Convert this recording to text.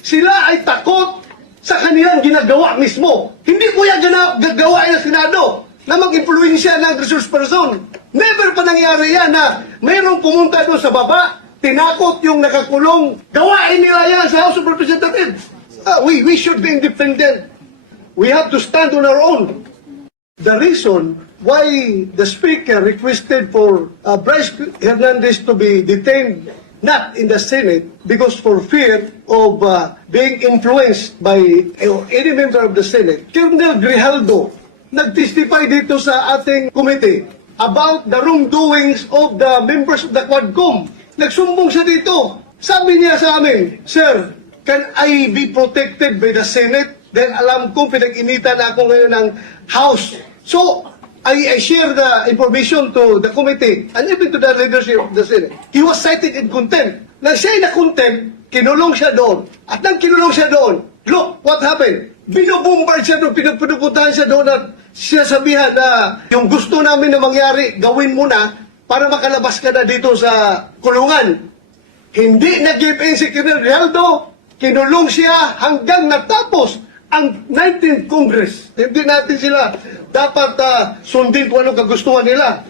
Sila ay takot sa kanilang ginagawa mismo. Hindi po yan gagawa ng Senado na mag-impluensya ng resource person. Never pa nangyari yan na mayroong pumunta doon sa baba, tinakot yung nakakulong. Gawain nila yan sa House of Representatives. We should be independent. We have to stand on our own. The reason why the Speaker requested for Bryce Hernandez to be detained not in the Senate because for fear of being influenced by any member of the Senate, Colonel Grijaldo nag-testify dito sa ating committee about the wrongdoings of the members of the Quadcom. Nagsumbong siya dito. Sabi niya sa amin, Sir, can I be protected by the Senate? Dahil alam kong pinag-initan ako ngayon ng House. So, I share the information to the committee and even to the leadership of the Senate. He was cited in contempt. Nang siya'y na-contempt, kinulong siya doon. At nang kinulong siya doon, look, what happened? Binubombard siya doon, pinupuntahan siya doon at siya sabihan na yung gusto namin na mangyari, gawin mo na para makalabas ka na dito sa kulungan. Hindi nag-give in si Colonel Grijaldo, kinulong siya hanggang natapos ang 19th Congress. Hindi natin sila dapat sundin kung anong kagustuhan nila.